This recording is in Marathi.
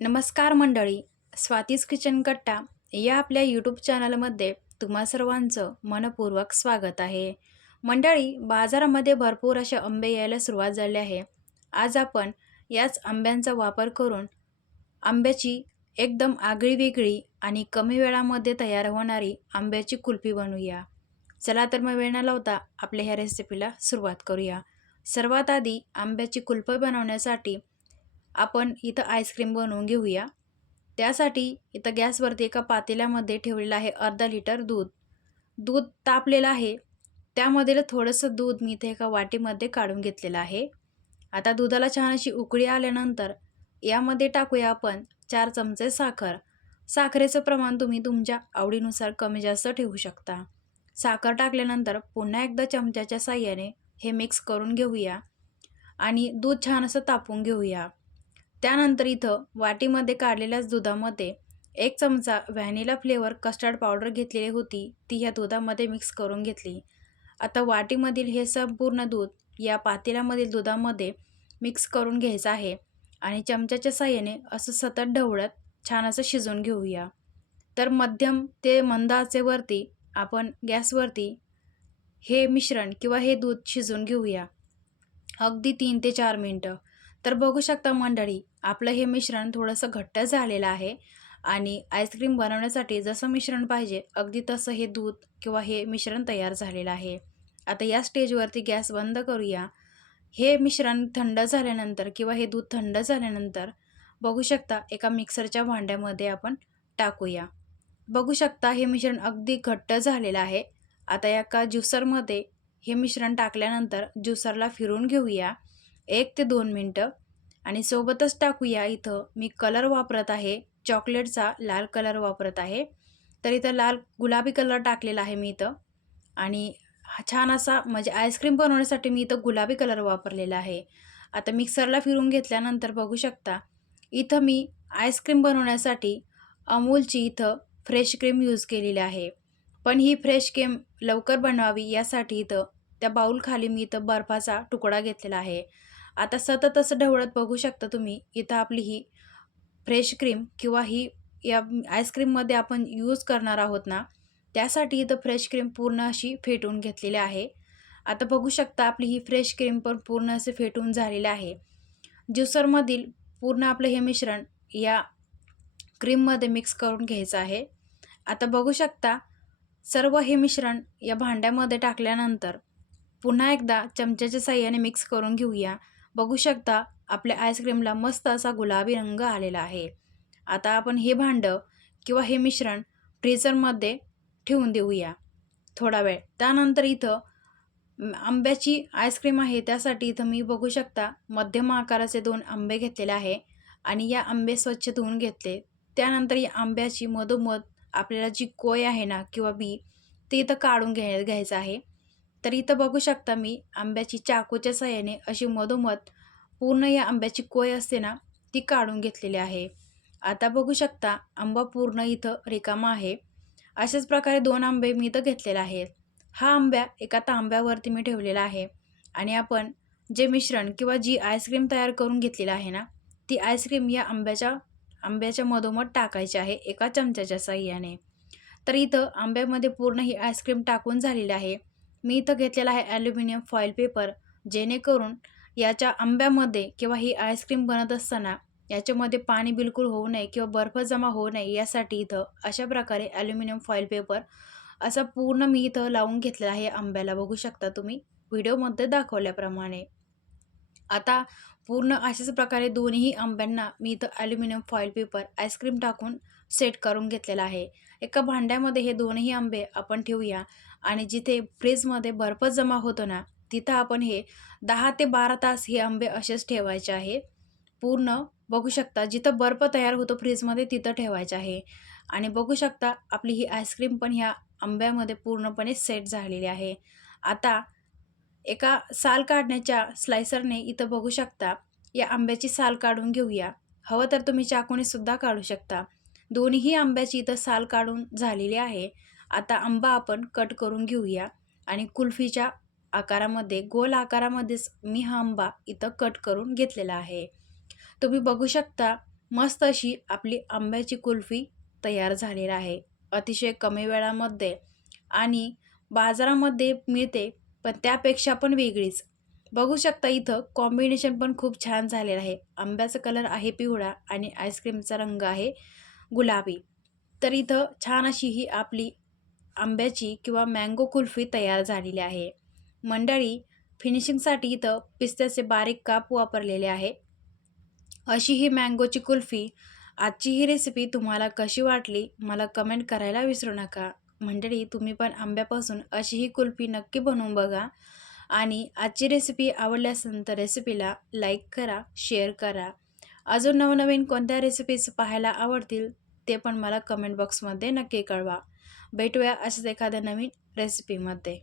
नमस्कार मंडळी स्वातीज किचन कट्टा या आपल्या यूट्यूब चॅनलमध्ये तुम्हा सर्वांचं मनपूर्वक स्वागत आहे. मंडळी बाजारामध्ये भरपूर असे आंबे यायला सुरुवात झाली आहे. आज आपण याच आंब्यांचा वापर करून आंब्याची एकदम आगळी वेगळी आणि कमी वेळामध्ये तयार होणारी आंब्याची कुल्फी बनवूया. चला तर मग वेळ न लावता आपल्या ह्या रेसिपीला सुरुवात करूया. सर्वात आधी आंब्याची कुल्फी बनवण्यासाठी आपण इथं आईस्क्रीम बनवून घेऊया. त्यासाठी इथं गॅसवरती एका पातेल्यामध्ये ठेवलेलं आहे अर्धा लिटर दूध. दूध तापलेलं आहे. त्यामध्ये थोडंसं दूध मी इथे एका वाटीमध्ये काढून घेतलेलं आहे. आता दुधाला छान अशी उकळी आल्यानंतर यामध्ये टाकूया आपण चार चमचे साखर. साखरेचं प्रमाण तुम्ही तुमच्या आवडीनुसार कमी जास्त ठेवू शकता. साखर टाकल्यानंतर पुन्हा एकदा चमच्याच्या साह्याने हे मिक्स करून घेऊया. आणि दूध छान असं तापून घेऊया. त्यानंतर इथं वाटीमध्ये काढलेल्याच दुधामध्ये एक चमचा व्हॅनिला फ्लेवर कस्टर्ड पावडर घेतलेली होती. ती ह्या दुधामध्ये मिक्स करून घेतली. आता वाटीमधील हे संपूर्ण दूध या पातेल्यामधील दुधामध्ये मिक्स करून घ्यायचं आहे आणि चमच्याच्या साह्याने असं सतत ढवळत छान असं शिजवून घेऊया. तर मध्यम ते मंद आचेवरती आपण गॅसवरती हे मिश्रण किंवा हे दूध शिजवून घेऊया. अगदी तीन ते चार मिनटं. तर बघू शकता मंडळी आपलं हे मिश्रण थोडंसं घट्ट झालेलं आहे आणि आईस्क्रीम बनवण्यासाठी जसं मिश्रण पाहिजे अगदी तसं हे दूध किंवा हे मिश्रण तयार झालेलं आहे. आता या स्टेजवरती गॅस बंद करूया. हे मिश्रण थंड झाल्यानंतर किंवा हे दूध थंड झाल्यानंतर बघू शकता एका मिक्सरच्या भांड्यामध्ये आपण टाकूया. बघू शकता हे मिश्रण अगदी घट्ट झालेलं आहे. आता एका ज्युसरमध्ये हे मिश्रण टाकल्यानंतर ज्युसरला फिरून घेऊया. एक ते दोन मिनटं. आणि सोबतच टाकूया इथं मी कलर वापरत आहे. चॉकलेटचा लाल कलर वापरत आहे. तर इथं लाल गुलाबी कलर टाकलेला आहे मी इथं. आणि छान असा म्हणजे आईस्क्रीम बनवण्यासाठी मी इथं गुलाबी कलर वापरलेला आहे. आता मिक्सरला फिरून घेतल्यानंतर बघू शकता. इथं मी आईस्क्रीम बनवण्यासाठी अमूलची इथं फ्रेश क्रीम यूज केलेली आहे. पण ही फ्रेश क्रीम लवकर बनवावी यासाठी इथं त्या बाऊलखाली मी इथं बर्फाचा तुकडा घेतलेला आहे. आता सतत असं ढवळत बघू शकता तुम्ही इथं आपली ही फ्रेश क्रीम किंवा ही या आईस्क्रीममध्ये आपण यूज करणार आहोत ना त्यासाठी इथं फ्रेश क्रीम पूर्ण अशी फेटून घेतलेली आहे. आता बघू शकता आपली ही फ्रेश क्रीम पण पूर्ण असे फेटून झालेले आहे. ज्युसरमधील पूर्ण आपलं हे मिश्रण या क्रीममध्ये मिक्स करून घ्यायचं आहे. आता बघू शकता सर्व हे मिश्रण या भांड्यामध्ये टाकल्यानंतर पुन्हा एकदा चमच्याच्या साह्याने मिक्स करून घेऊया. बघू शकता आपल्या आईस्क्रीमला मस्त असा गुलाबी रंग आलेला आहे. आता आपण हे भांडं किंवा हे मिश्रण फ्रीजरमध्ये ठेवून देऊया. थोडा वेळ. त्यानंतर इथं आंब्याची आईस्क्रीम आहे त्यासाठी इथं मी बघू शकता मध्यम आकाराचे दोन आंबे घेतलेले आहे आणि या आंबे स्वच्छ धुवून घेतले. त्यानंतर या आंब्याची मधोमध आपल्याला जी कोय आहे ना किंवा बी ते इथं काढून घ्याय घ्यायचं आहे. तर इथं बघू शकता मी आंब्याची चाकूच्या सहाय्याने अशी मधोमध पूर्ण या आंब्याची कोय असते ना ती काढून घेतलेली आहे. आता बघू शकता आंबा पूर्ण इथं रिकामा आहे. अशाच प्रकारे दोन आंबे मी इथं घेतलेले आहेत. हा आंब्या एका तांब्यावरती मी ठेवलेला आहे. आणि आपण जे मिश्रण किंवा जी आईस्क्रीम तयार करून घेतलेली आहे ना ती आईस्क्रीम या आंब्याच्या आंब्याच्या मधोमध टाकायची आहे एका चमच्याच्या साह्याने तर इथं आंब्यामध्ये पूर्ण ही आईस्क्रीम टाकून झालेली आहे. मी इथं घेतलेला आहे ॲल्युमिनियम फॉईल पेपर जेणेकरून याच्या आंब्यामध्ये किंवा ही आईस्क्रीम बनत असताना याच्यामध्ये पाणी बिलकुल होऊ नये किंवा बर्फ जमा होऊ नये यासाठी इथं अशा प्रकारे ॲल्युमिनियम फॉईल पेपर असा पूर्ण मी इथं लावून घेतलेला आहे आंब्याला. बघू शकता तुम्ही व्हिडिओमध्ये दाखवल्याप्रमाणे. आता पूर्ण अशाच प्रकारे दोन्ही आंब्यांना मी इथं aluminium foil paper ice cream टाकून सेट करून घेतलेला आहे. एका भांड्यामध्ये हे दोनही आंबे आपण ठेवूया. आणि जिथे फ्रीजमध्ये बर्फ जमा होतो ना तिथं आपण हे दहा ते बारा तास हे आंबे असेच ठेवायचे आहे. पूर्ण बघू शकता जिथं बर्फ तयार होतो फ्रीजमध्ये तिथं ठेवायचं आहे. आणि बघू शकता आपली ही आईस्क्रीम पण ह्या आंब्यामध्ये पूर्णपणे सेट झालेली आहे. आता एका साल काढण्याच्या स्लायसरने इथं बघू शकता या आंब्याची साल काढून घेऊया. हवं तर तुम्ही चाकूने सुद्धा काढू शकता. दोन्ही आंब्याची इथं साल काढून झालेली आहे. आता आंबा आपण कट करून घेऊया. आणि कुल्फीच्या आकारामध्ये गोल आकारामध्येच मी हा आंबा इथं कट करून घेतलेला आहे. तुम्ही बघू शकता मस्त अशी आपली आंब्याची कुल्फी तयार झालेली आहे. अतिशय कमी वेळामध्ये आणि बाजारामध्ये मिळते पण त्यापेक्षा पण वेगळीच. बघू शकता इथं कॉम्बिनेशन पण खूप छान झालेलं आहे. आंब्याचा कलर आहे पिवळा आणि आईस्क्रीमचा रंग आहे गुलाबी. तर इथं छान अशी ही आपली आंब्याची किंवा मँगो कुल्फी तयार झालेली आहे. मंडळी फिनिशिंगसाठी इथं पिस्त्याचे बारीक काप वापरलेले आहे अशी ही मँगोची कुल्फी आजची ही रेसिपी तुम्हाला कशी वाटली मला कमेंट करायला विसरू नका. मंडळी तुम्ही पण आंब्यापासून अशी ही कुल्फी नक्की बनवून बघा. आणि आजची रेसिपी आवडली असेल तर रेसिपीला लाईक करा शेअर करा. अजून नवनवीन कोणत्या रेसिपीज पाहायला आवडतील ते पण मला कमेंट बॉक्समध्ये नक्की कळवा. भेटूया अशाच एखाद्या नवीन रेसिपीमध्ये